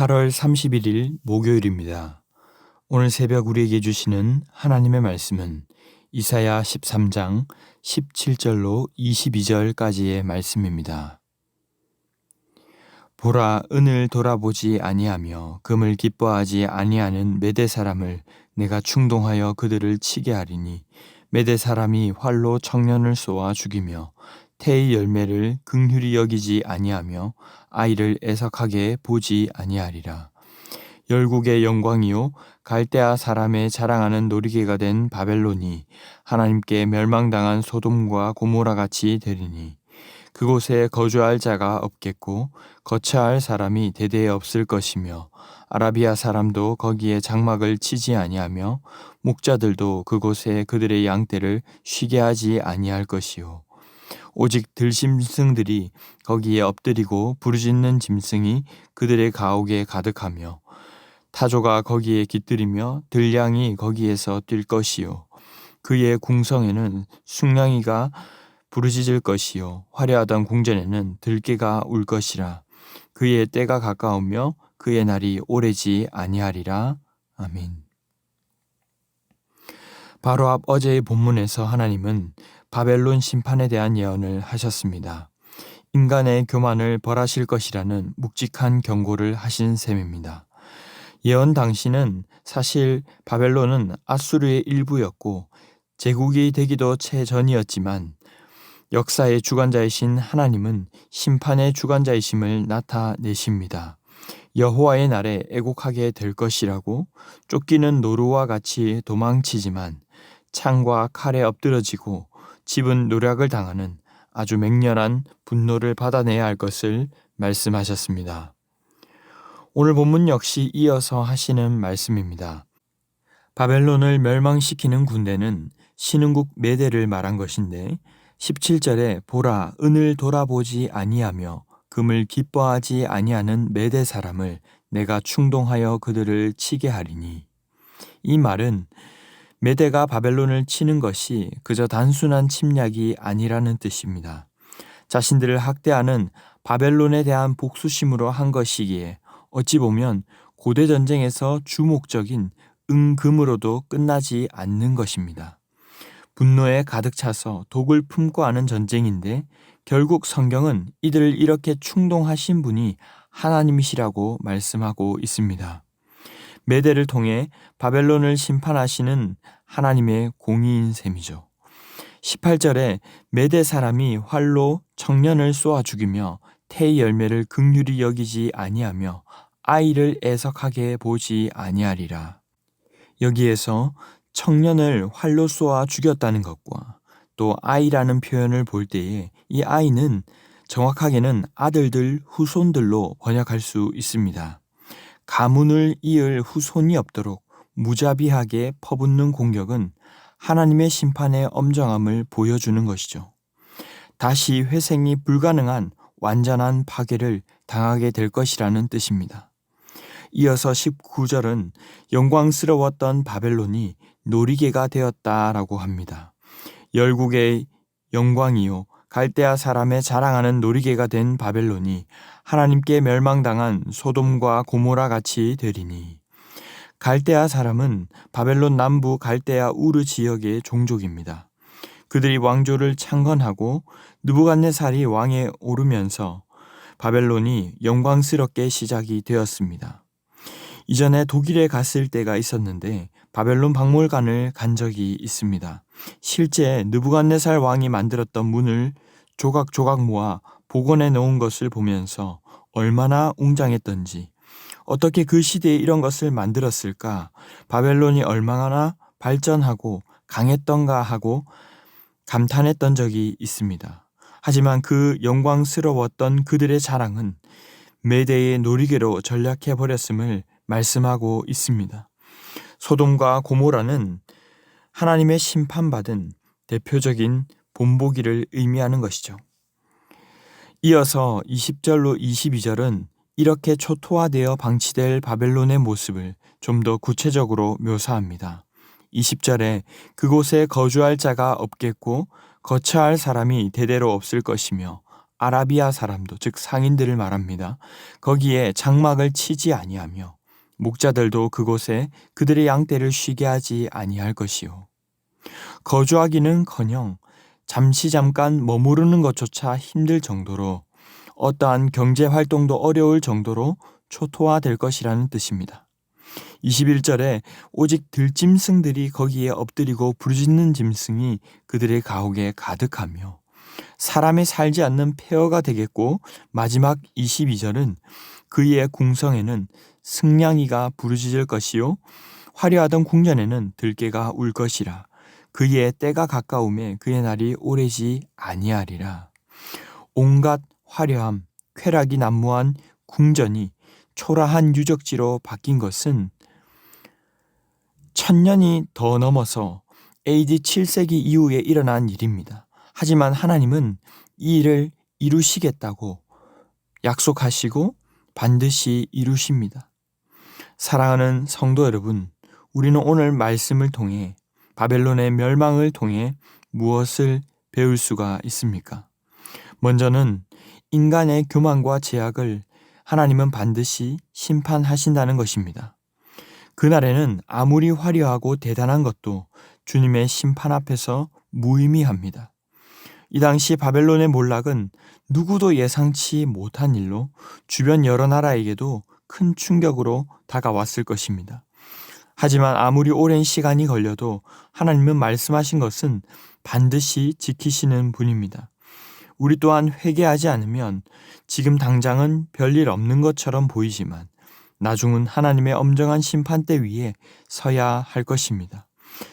8월 31일 목요일입니다. 오늘 새벽 우리에게 주시는 하나님의 말씀은 이사야 13장 17절로 22절까지의 말씀입니다. 보라, 은을 돌아보지 아니하며 금을 기뻐하지 아니하는 메대 사람을 내가 충동하여 그들을 치게 하리니 메대 사람이 활로 청년을 쏘아 죽이며 태의 열매를 긍휼히 여기지 아니하며 아이를 애석하게 보지 아니하리라. 열국의 영광이요 갈대아 사람의 자랑하는 놀이개가 된 바벨론이 하나님께 멸망당한 소돔과 고모라 같이 되리니 그곳에 거주할 자가 없겠고 거처할 사람이 대대에 없을 것이며 아라비아 사람도 거기에 장막을 치지 아니하며 목자들도 그곳에 그들의 양떼를 쉬게 하지 아니할 것이요 오직 들짐승들이 거기에 엎드리고 부르짖는 짐승이 그들의 가옥에 가득하며 타조가 거기에 깃들이며 들량이 거기에서 뛸 것이요 그의 궁성에는 숭냥이가 부르짖을 것이요 화려하던 궁전에는 들깨가 울 것이라. 그의 때가 가까우며 그의 날이 오래지 아니하리라. 아멘. 바로 앞 어제의 본문에서 하나님은 바벨론 심판에 대한 예언을 하셨습니다. 인간의 교만을 벌하실 것이라는 묵직한 경고를 하신 셈입니다. 예언 당시는 사실 바벨론은 아수르의 일부였고 제국이 되기도 채 전이었지만 역사의 주관자이신 하나님은 심판의 주관자이심을 나타내십니다. 여호와의 날에 애곡하게 될 것이라고 쫓기는 노루와 같이 도망치지만 창과 칼에 엎드러지고 집은 노략을 당하는 아주 맹렬한 분노를 받아내야 할 것을 말씀하셨습니다. 오늘 본문 역시 이어서 하시는 말씀입니다. 바벨론을 멸망시키는 군대는 신흥국 메대를 말한 것인데 17절에 보라, 은을 돌아보지 아니하며 금을 기뻐하지 아니하는 메대 사람을 내가 충동하여 그들을 치게 하리니. 이 말은 메대가 바벨론을 치는 것이 그저 단순한 침략이 아니라는 뜻입니다. 자신들을 학대하는 바벨론에 대한 복수심으로 한 것이기에 어찌 보면 고대 전쟁에서 주 목적인 금으로도 끝나지 않는 것입니다. 분노에 가득 차서 독을 품고 하는 전쟁인데 결국 성경은 이들을 이렇게 충동하신 분이 하나님이시라고 말씀하고 있습니다. 메대를 통해 바벨론을 심판하시는 하나님의 공의인 셈이죠. 18절에 메대 사람이 활로 청년을 쏘아 죽이며 태의 열매를 긍휼히 여기지 아니하며 아이를 애석하게 보지 아니하리라. 여기에서 청년을 활로 쏘아 죽였다는 것과 또 아이라는 표현을 볼 때에 이 아이는 정확하게는 아들들, 후손들로 번역할 수 있습니다. 가문을 이을 후손이 없도록 무자비하게 퍼붓는 공격은 하나님의 심판의 엄정함을 보여주는 것이죠. 다시 회생이 불가능한 완전한 파괴를 당하게 될 것이라는 뜻입니다. 이어서 19절은 영광스러웠던 바벨론이 놀이개가 되었다라고 합니다. 열국의 영광이요 갈대아 사람의 자랑하는 놀이개가 된 바벨론이 하나님께 멸망당한 소돔과 고모라 같이 되리니. 갈대아 사람은 바벨론 남부 갈대아 우르 지역의 종족입니다. 그들이 왕조를 창건하고 느부갓네살이 왕에 오르면서 바벨론이 영광스럽게 시작이 되었습니다. 이전에 독일에 갔을 때가 있었는데 바벨론 박물관을 간 적이 있습니다. 실제 느부갓네살 왕이 만들었던 문을 조각조각 모아 복원해 놓은 것을 보면서 얼마나 웅장했던지, 어떻게 그 시대에 이런 것을 만들었을까, 바벨론이 얼마나 발전하고 강했던가 하고 감탄했던 적이 있습니다. 하지만 그 영광스러웠던 그들의 자랑은 메대의 놀이개로 전락해버렸음을 말씀하고 있습니다. 소돔과 고모라는 하나님의 심판받은 대표적인 본보기를 의미하는 것이죠. 이어서 20절로 22절은 이렇게 초토화되어 방치될 바벨론의 모습을 좀 더 구체적으로 묘사합니다. 20절에 그곳에 거주할 자가 없겠고 거처할 사람이 대대로 없을 것이며 아라비아 사람도 즉 상인들을 말합니다. 거기에 장막을 치지 아니하며 목자들도 그곳에 그들의 양떼를 쉬게 하지 아니할 것이요. 거주하기는커녕 잠깐 머무르는 것조차 힘들 정도로 어떠한 경제 활동도 어려울 정도로 초토화될 것이라는 뜻입니다. 21절에 오직 들짐승들이 거기에 엎드리고 부르짖는 짐승이 그들의 가옥에 가득하며 사람이 살지 않는 폐허가 되겠고, 마지막 22절은 그의 궁성에는 승냥이가 부르짖을 것이요 화려하던 궁전에는 들깨가 울 것이라. 그의 때가 가까움에 그의 날이 오래지 아니하리라. 온갖 화려함, 쾌락이 난무한 궁전이 초라한 유적지로 바뀐 것은 1000년이 더 넘어서 AD 7세기 이후에 일어난 일입니다. 하지만 하나님은 이 일을 이루시겠다고 약속하시고 반드시 이루십니다. 사랑하는 성도 여러분, 우리는 오늘 말씀을 통해 바벨론의 멸망을 통해 무엇을 배울 수가 있습니까? 먼저는 인간의 교만과 제약을 하나님은 반드시 심판하신다는 것입니다. 그날에는 아무리 화려하고 대단한 것도 주님의 심판 앞에서 무의미합니다. 이 당시 바벨론의 몰락은 누구도 예상치 못한 일로 주변 여러 나라에게도 큰 충격으로 다가왔을 것입니다. 하지만 아무리 오랜 시간이 걸려도 하나님은 말씀하신 것은 반드시 지키시는 분입니다. 우리 또한 회개하지 않으면 지금 당장은 별일 없는 것처럼 보이지만 나중은 하나님의 엄정한 심판대 위에 서야 할 것입니다.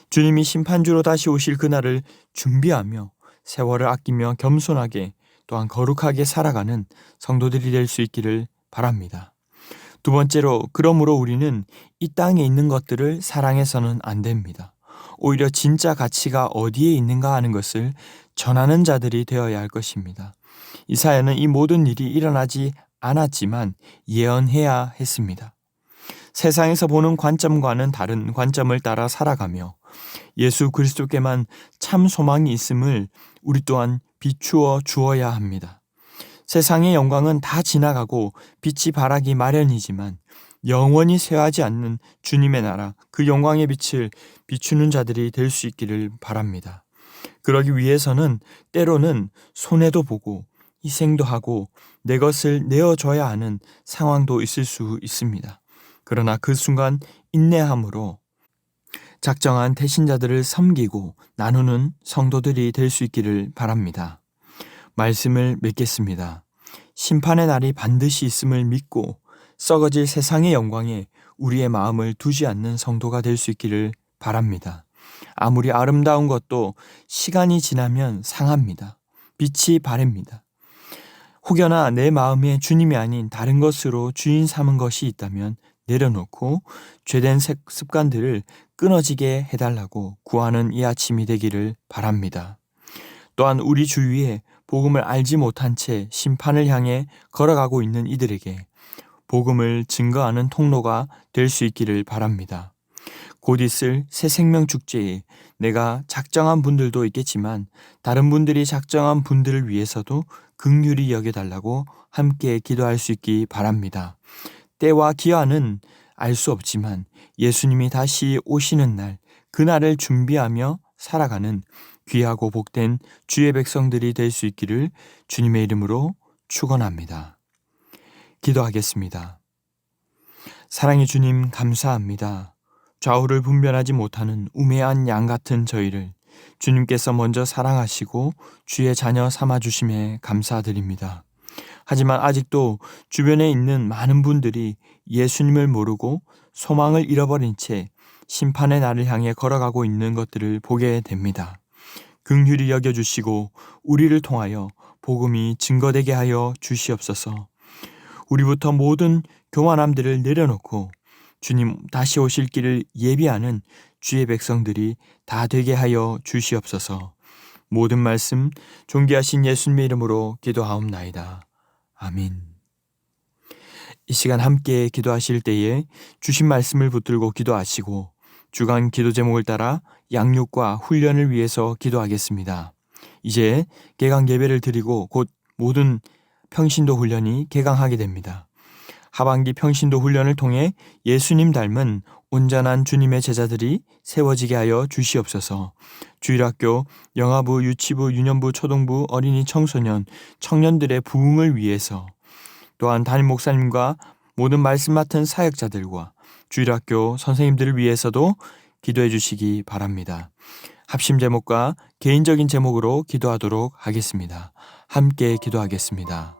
주님이 심판주로 다시 오실 그날을 준비하며 세월을 아끼며 겸손하게 또한 거룩하게 살아가는 성도들이 될 수 있기를 바랍니다. 두 번째로, 그러므로 우리는 이 땅에 있는 것들을 사랑해서는 안 됩니다. 오히려 진짜 가치가 어디에 있는가 하는 것을 전하는 자들이 되어야 할 것입니다. 이사야는 이 모든 일이 일어나지 않았지만 예언해야 했습니다. 세상에서 보는 관점과는 다른 관점을 따라 살아가며 예수 그리스도께만 참 소망이 있음을 우리 또한 비추어 주어야 합니다. 세상의 영광은 다 지나가고 빛이 발하기 마련이지만 영원히 쇠하지 않는 주님의 나라, 그 영광의 빛을 비추는 자들이 될 수 있기를 바랍니다. 그러기 위해서는 때로는 손해도 보고 희생도 하고 내 것을 내어줘야 하는 상황도 있을 수 있습니다. 그러나 그 순간 인내함으로 작정한 태신자들을 섬기고 나누는 성도들이 될 수 있기를 바랍니다. 말씀을 맺겠습니다. 심판의 날이 반드시 있음을 믿고 썩어질 세상의 영광에 우리의 마음을 두지 않는 성도가 될 수 있기를 바랍니다. 아무리 아름다운 것도 시간이 지나면 상합니다. 빛이 바랍니다. 혹여나 내 마음에 주님이 아닌 다른 것으로 주인 삼은 것이 있다면 내려놓고 죄된 습관들을 끊어지게 해달라고 구하는 이 아침이 되기를 바랍니다. 또한 우리 주위에 복음을 알지 못한 채 심판을 향해 걸어가고 있는 이들에게 복음을 증거하는 통로가 될 수 있기를 바랍니다. 곧 있을 새 생명 축제에 내가 작정한 분들도 있겠지만 다른 분들이 작정한 분들을 위해서도 긍휼히 여겨달라고 함께 기도할 수 있기 바랍니다. 때와 기한은 알 수 없지만 예수님이 다시 오시는 날, 그날을 준비하며 살아가는 귀하고 복된 주의 백성들이 될 수 있기를 주님의 이름으로 축원합니다. 기도하겠습니다. 사랑의 주님, 감사합니다. 좌우를 분별하지 못하는 우매한 양 같은 저희를 주님께서 먼저 사랑하시고 주의 자녀 삼아주심에 감사드립니다. 하지만 아직도 주변에 있는 많은 분들이 예수님을 모르고 소망을 잃어버린 채 심판의 날을 향해 걸어가고 있는 것들을 보게 됩니다. 긍휼히 여겨주시고 우리를 통하여 복음이 증거되게 하여 주시옵소서. 우리부터 모든 교만함들을 내려놓고 주님 다시 오실 길을 예비하는 주의 백성들이 다 되게 하여 주시옵소서. 모든 말씀 존귀하신 예수님의 이름으로 기도하옵나이다. 아멘. 이 시간 함께 기도하실 때에 주신 말씀을 붙들고 기도하시고 주간 기도 제목을 따라 양육과 훈련을 위해서 기도하겠습니다. 이제 개강 예배를 드리고 곧 모든 평신도 훈련이 개강하게 됩니다. 하반기 평신도 훈련을 통해 예수님 닮은 온전한 주님의 제자들이 세워지게 하여 주시옵소서. 주일학교, 영아부, 유치부, 유년부, 초등부, 어린이, 청소년, 청년들의 부흥을 위해서 또한 담임 목사님과 모든 말씀 맡은 사역자들과 주일학교 선생님들을 위해서도 기도해 주시기 바랍니다. 합심 제목과 개인적인 제목으로 기도하도록 하겠습니다. 함께 기도하겠습니다.